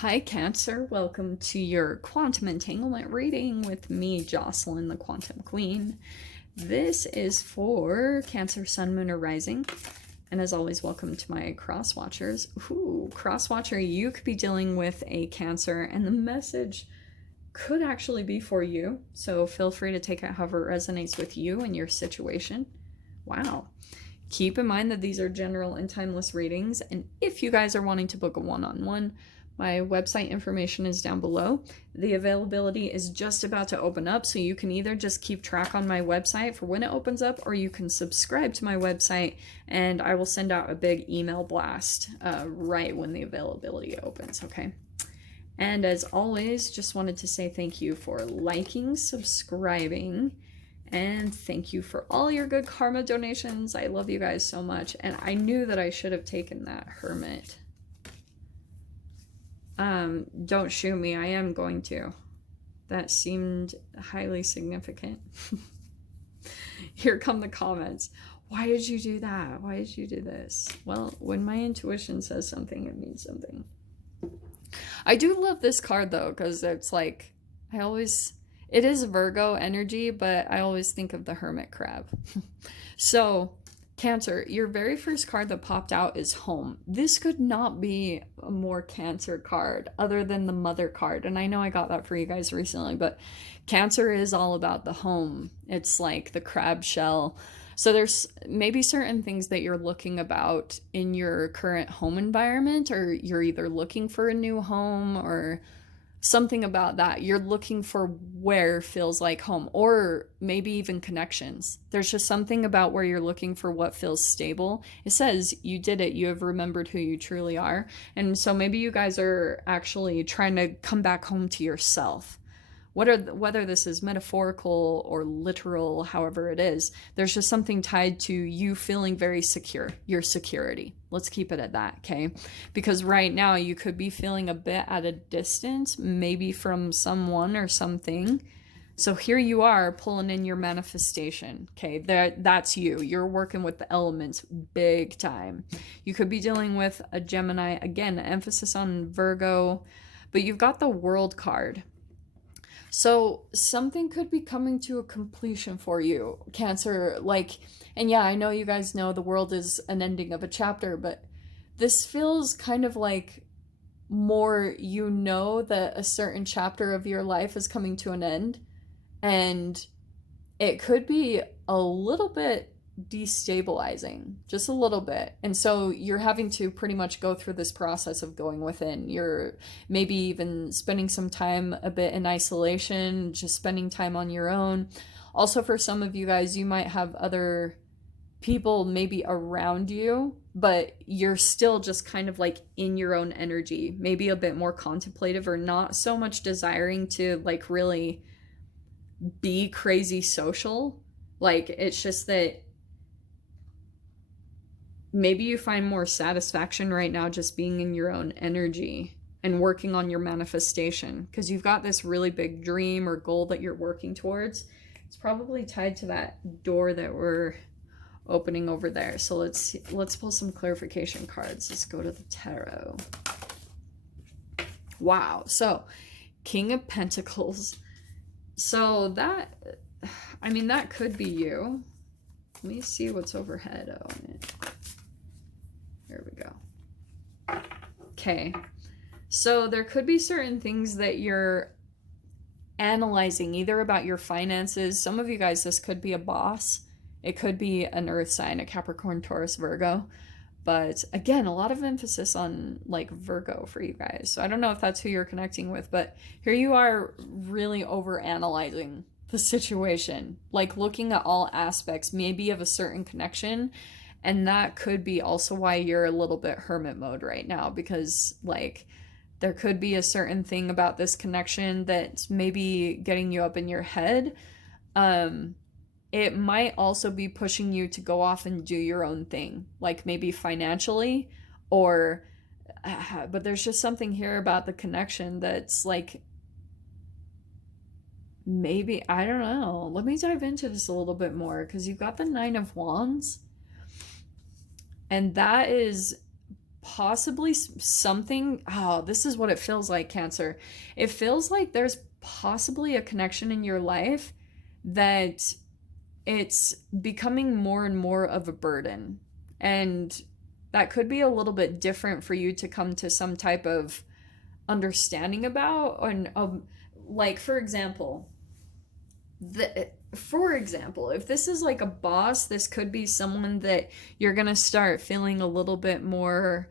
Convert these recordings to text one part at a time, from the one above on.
Hi, Cancer. Welcome to your quantum entanglement reading with me, Jocelyn, the Quantum Queen. This is for Cancer, Sun, Moon, or Rising. And as always, welcome to my cross watchers. Ooh, cross watcher, you could be dealing with a Cancer, and the message could actually be for you. So feel free to take it however it resonates with you and your situation. Wow. Keep in mind that these are general and timeless readings. And if you guys are wanting to book a one-on-one, my website information is down below. The availability is just about to open up, so you can either just keep track on my website for when it opens up, or you can subscribe to my website, and I will send out a big email blast right when the availability opens, okay? And as always, just wanted to say thank you for liking, subscribing, and thank you for all your good karma donations. I love you guys so much, and I knew that I should have taken that Hermit. Don't shoot me. I am going to. That seemed highly significant. Here come the comments. Why did you do that? Why did you do this? Well, when my intuition says something, it means something. I do love this card though, because it's like, it is Virgo energy, but I always think of the Hermit crab. So, Cancer, your very first card that popped out is home. This could not be a more Cancer card other than the Mother card. And I know I got that for you guys recently, but Cancer is all about the home. It's like the crab shell. So there's maybe certain things that you're looking about in your current home environment, or you're either looking for a new home or something about that. You're looking for where feels like home, or maybe even connections. There's just something about where you're looking for what feels stable. It says you did it. You have remembered who you truly are. And so maybe you guys are actually trying to come back home to yourself. Whether this is metaphorical or literal, however it is, there's just something tied to you feeling very secure, your security. Let's keep it at that, okay? Because right now you could be feeling a bit at a distance, maybe from someone or something. So here you are pulling in your manifestation, okay? That's you. You're working with the elements big time. You could be dealing with a Gemini, again, emphasis on Virgo, but you've got the World card. So something could be coming to a completion for you, Cancer. And yeah, I know you guys know the world is an ending of a chapter, but this feels kind of like more, that a certain chapter of your life is coming to an end. And it could be a little bit destabilizing, just a little bit. And so you're having to pretty much go through this process of going within. You're maybe even spending some time a bit in isolation, just spending time on your own. Also, for some of you guys, you might have other people maybe around you, but you're still just kind of like in your own energy, maybe a bit more contemplative, or not so much desiring to like really be crazy social. Like, it's just that maybe you find more satisfaction right now just being in your own energy and working on your manifestation, because you've got this really big dream or goal that you're working towards. It's probably tied to that door that we're opening over there. So let's pull some clarification cards. Let's go to the tarot. Wow. So King of Pentacles. So that could be you. Let me see what's overhead on it. There we go. Okay. So there could be certain things that you're analyzing, either about your finances. Some of you guys, this could be a boss. It could be an earth sign, a Capricorn, Taurus, Virgo. But again, a lot of emphasis on like Virgo for you guys. So I don't know if that's who you're connecting with, but here you are really over analyzing the situation, like looking at all aspects, maybe of a certain connection. And that could be also why you're a little bit hermit mode right now, because like there could be a certain thing about this connection that's maybe getting you up in your head. It might also be pushing you to go off and do your own thing, like maybe financially, or but there's just something here about the connection that's like, maybe, I don't know. Let me dive into this a little bit more, because you've got the Nine of Wands. And that is possibly something. Oh, this is what it feels like, Cancer. It feels like there's possibly a connection in your life that it's becoming more and more of a burden. And that could be a little bit different for you to come to some type of understanding about. And like, for example, if this is like a boss, this could be someone that you're going to start feeling a little bit more.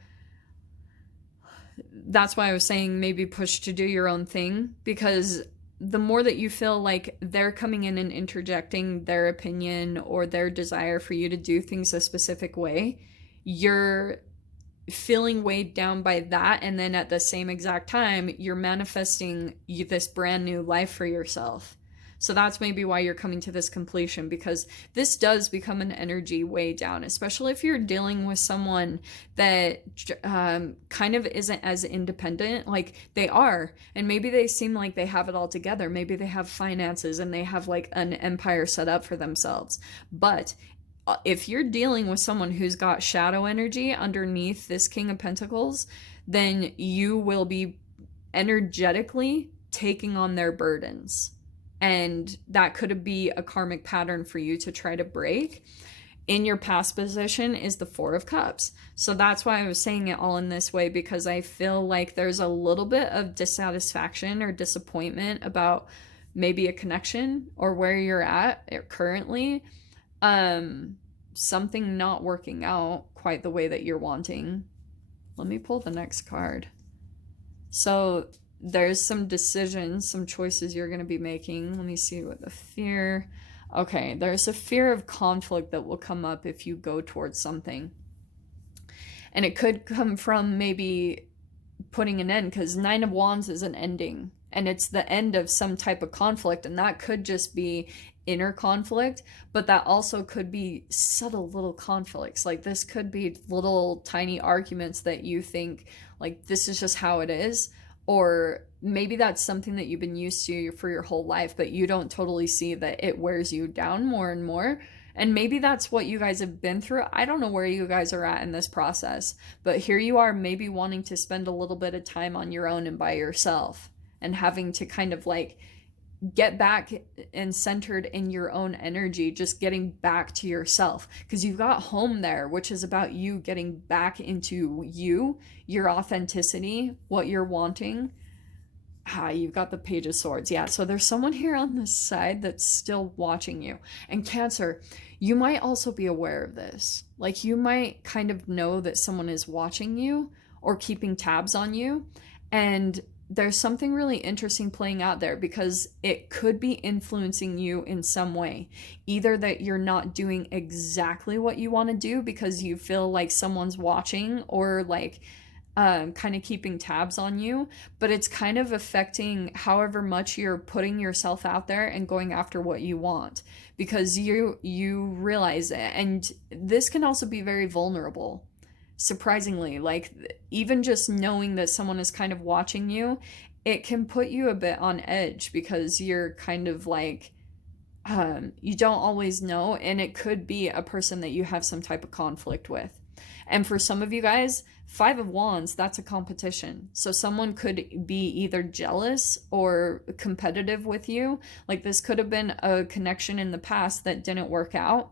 That's why I was saying maybe push to do your own thing, because the more that you feel like they're coming in and interjecting their opinion or their desire for you to do things a specific way, you're feeling weighed down by that. And then at the same exact time, you're manifesting this brand new life for yourself. So that's maybe why you're coming to this completion, because this does become an energy way down, especially if you're dealing with someone that kind of isn't as independent like they are. And maybe they seem like they have it all together. Maybe they have finances and they have like an empire set up for themselves. But if you're dealing with someone who's got shadow energy underneath this King of Pentacles, then you will be energetically taking on their burdens. And that could be a karmic pattern for you to try to break. In your past position is the Four of Cups. So that's why I was saying it all in this way, because I feel like there's a little bit of dissatisfaction or disappointment about maybe a connection or where you're at currently. Something not working out quite the way that you're wanting. Let me pull the next card. So there's some decisions, some choices you're going to be making. Let me see what the fear. Okay, there's a fear of conflict that will come up if you go towards something. And it could come from maybe putting an end, because Nine of Wands is an ending. And it's the end of some type of conflict. And that could just be inner conflict, but that also could be subtle little conflicts. Like this could be little tiny arguments that you think like this is just how it is. Or maybe that's something that you've been used to for your whole life, but you don't totally see that it wears you down more and more. And maybe that's what you guys have been through. I don't know where you guys are at in this process, but here you are maybe wanting to spend a little bit of time on your own and by yourself, and having to kind of like get back and centered in your own energy, just getting back to yourself, because you've got home there, which is about you getting back into you, your authenticity, what you're wanting. You've got the Page of Swords. Yeah, so there's someone here on this side that's still watching you. And Cancer, you might also be aware of this. Like you might kind of know that someone is watching you or keeping tabs on you. And there's something really interesting playing out there, because it could be influencing you in some way. Either that you're not doing exactly what you want to do because you feel like someone's watching, or like kind of keeping tabs on you, but it's kind of affecting however much you're putting yourself out there and going after what you want, because you realize it. And this can also be very vulnerable. Surprisingly, like even just knowing that someone is kind of watching you, it can put you a bit on edge, because you're kind of like you don't always know, and it could be a person that you have some type of conflict with. And for some of you guys, Five of Wands, that's a competition. So someone could be either jealous or competitive with you. Like this could have been a connection in the past that didn't work out.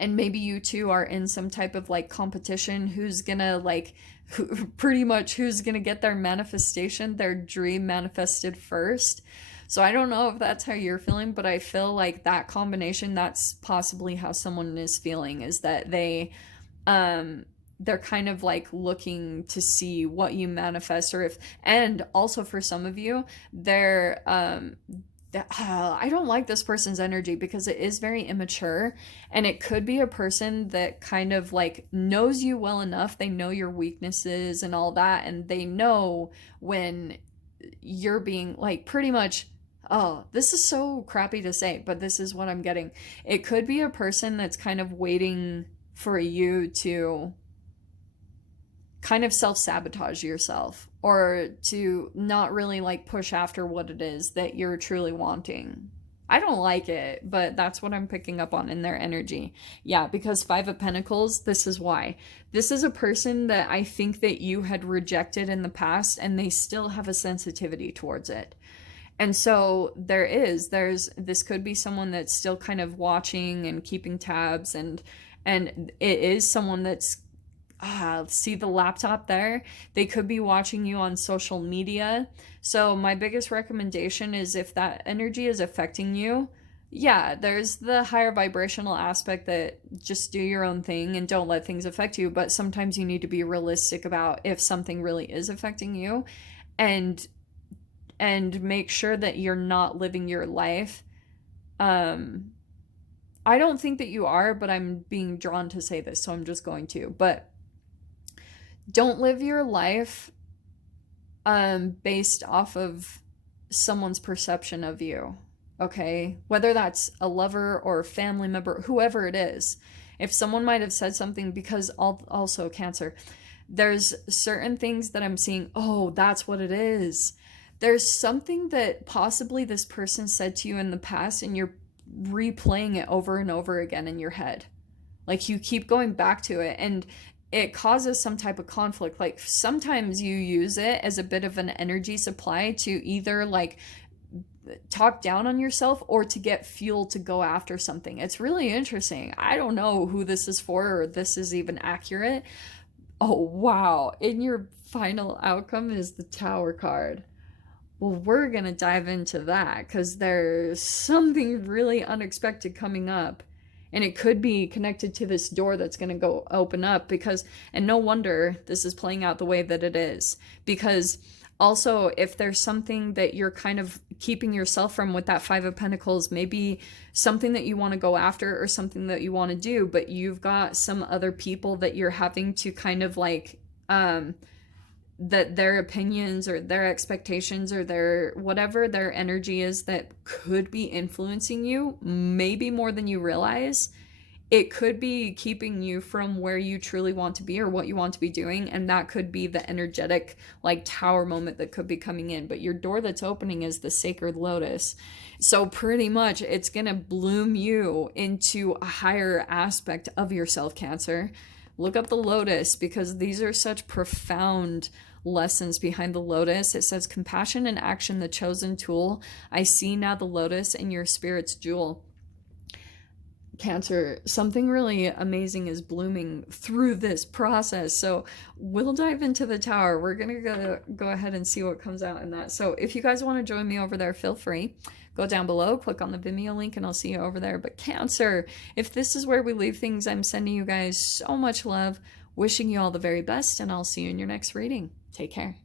And maybe you two are in some type of like competition, who's gonna like, who's gonna get their manifestation, their dream manifested first. So I don't know if that's how you're feeling, but I feel like that combination, that's possibly how someone is feeling, is that they're kind of like looking to see what you manifest, or if, and also for some of you, they're I don't like this person's energy, because it is very immature, and it could be a person that kind of like knows you well enough. They know your weaknesses and all that, and they know when you're being like pretty much, oh, this is so crappy to say, but this is what I'm getting. It could be a person that's kind of waiting for you to kind of self-sabotage yourself, or to not really like push after what it is that you're truly wanting. I don't like it, but that's what I'm picking up on in their energy. Yeah, because Five of Pentacles, this is why. This is a person that I think that you had rejected in the past, and they still have a sensitivity towards it. And so this could be someone that's still kind of watching and keeping tabs, and it is someone that's see the laptop there, they could be watching you on social media. So my biggest recommendation is, if that energy is affecting you, yeah, there's the higher vibrational aspect that just do your own thing and don't let things affect you, but sometimes you need to be realistic about if something really is affecting you, and make sure that you're not living your life. I don't think that you are, but I'm being drawn to say this, so I'm just going to. But don't live your life based off of someone's perception of you, okay? Whether that's a lover or a family member, whoever it is. If someone might have said something, because also Cancer, there's certain things that I'm seeing, oh, that's what it is. There's something that possibly this person said to you in the past, and you're replaying it over and over again in your head. Like, you keep going back to it, and it causes some type of conflict. Like, sometimes you use it as a bit of an energy supply to either like talk down on yourself or to get fuel to go after something. It's really interesting. I don't know who this is for, or this is even accurate. Oh, wow. And your final outcome is the Tower card. Well, we're going to dive into that because there's something really unexpected coming up. And it could be connected to this door that's going to go open up, because, and no wonder this is playing out the way that it is. Because also, if there's something that you're kind of keeping yourself from with that Five of Pentacles, maybe something that you want to go after or something that you want to do, but you've got some other people that you're having to kind of like, that their opinions or their expectations or their whatever their energy is that could be influencing you, maybe more than you realize. It could be keeping you from where you truly want to be or what you want to be doing, and that could be the energetic like Tower moment that could be coming in. But your door that's opening is the Sacred Lotus. So pretty much it's gonna bloom you into a higher aspect of yourself, Cancer. Look up the Lotus, because these are such profound lessons behind the Lotus. It says, compassion and action, the chosen tool. I see now the Lotus in your spirit's jewel. Cancer, something really amazing is blooming through this process. So we'll dive into the Tower. We're going to go ahead and see what comes out in that. So if you guys want to join me over there, feel free. Go down below, click on the Vimeo link, and I'll see you over there. But Cancer, if this is where we leave things, I'm sending you guys so much love, wishing you all the very best, and I'll see you in your next reading. Take care.